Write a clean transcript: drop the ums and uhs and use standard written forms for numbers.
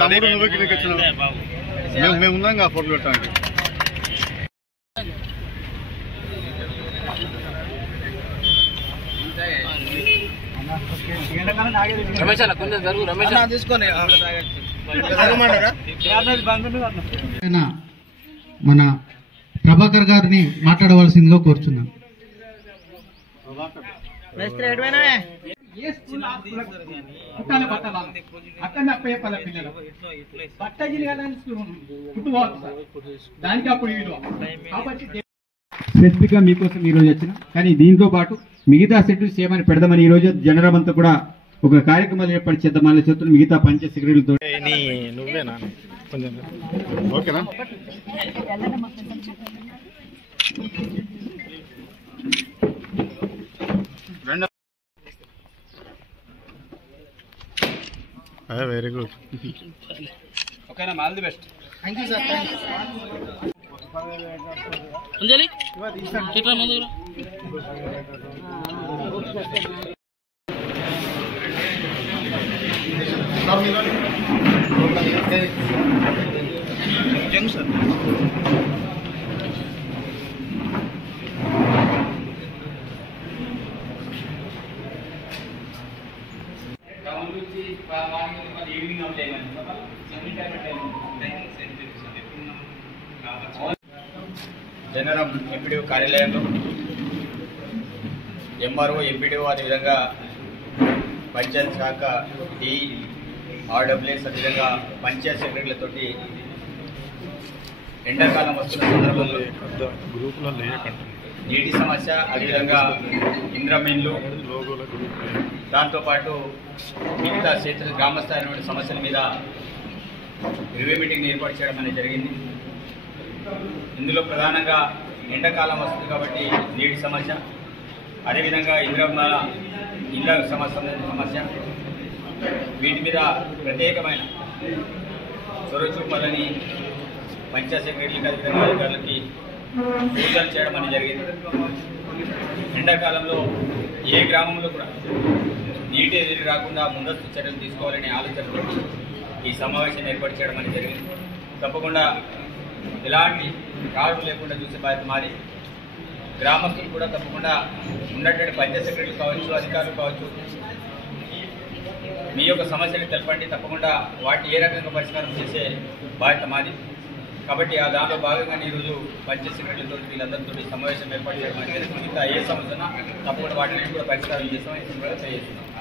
తమ్ముడు నువ్వు ఇక్కడికి వచ్చినావు, మేము ఉన్నాం కదా ఫోటో పెట్టడానికి. మన ప్రభాకర్ గారిని మాట్లాడవలసిందిగా కోరుచున్నాను. స్పెసిఫిక్ గా మీకోసం ఈ రోజు వచ్చిన, కానీ దీంతో పాటు మిగతా సెటిల్స్ చేయమని పెడదామని ఈ రోజు జనరల్ అంతా కూడా ఒక కార్యక్రమాలు ఏర్పాటు చేద్దామని చెప్తున్న మిగతా పంచాయత్ సెక్రటరీలతో. ఓకేనా? Very good. ఓకేనా, all the best. Thank you sir. Anjali ఇట్లా ముందు జనరం ఎంపీడీఓ కార్యాలయంలో ఎంఆర్ఓ, ఎంపీడీఓ, అదేవిధంగా పంచాయత్ శాఖ డి, ఆర్డబ్ల్యూఎస్, అదేవిధంగా పంచాయత్ సెక్రటరీలతోటి ఎండాకాలం వస్తున్న సందర్భంలో నీటి సమస్య, అదేవిధంగా ఇంద్రమిన్లు, దాంతోపాటు మిగతా క్షేత్ర గ్రామస్థాయి సమస్యల మీద రివ్యూ మీటింగ్ ఏర్పాటు చేయడం అనేది జరిగింది. ఇందులో ప్రధానంగా ఎండాకాలం వస్తుంది కాబట్టి నీటి సమస్య, అదేవిధంగా ఇళ్ళ సమస్య, వీటి మీద ప్రత్యేకమైన చొరవ చూపాలని పంచాయత్ సెక్రటరీలకు, అదేవిధంగా అధికారులకి సూచనలు చేయడం అనేది జరిగింది. ఎండాకాలంలో ఏ గ్రామంలో కూడా నీటి ఎదురు రాకుండా ముందస్తు చర్యలు తీసుకోవాలనే ఆలోచనతో ఈ సమావేశం ఏర్పాటు చేయడం అనేది జరిగింది. తప్పకుండా ఎలాంటి కారణం లేకుండా చూసే బాధ్యత మాది. గ్రామస్తులు కూడా తప్పకుండా ఉన్నటువంటి పంచాయత్ సెక్రటరీలు కావచ్చు, అధికారులు కావచ్చు, మీ యొక్క సమస్యలు తెలపండి. తప్పకుండా వాటిని ఏ రకంగా పరిష్కారం చేసే బాధ్యత మాది. కాబట్టి ఆ దానిలో భాగంగానే ఈరోజు పంచాయత్ సెక్రటరీలతో వీళ్ళందరితో సమావేశం ఏర్పాటు చేయడం అనేది మిగతా ఏ సమస్యనా తప్పకుండా వాటిని కూడా పరిష్కారం చేస్తామని తెలియజేస్తున్నాం.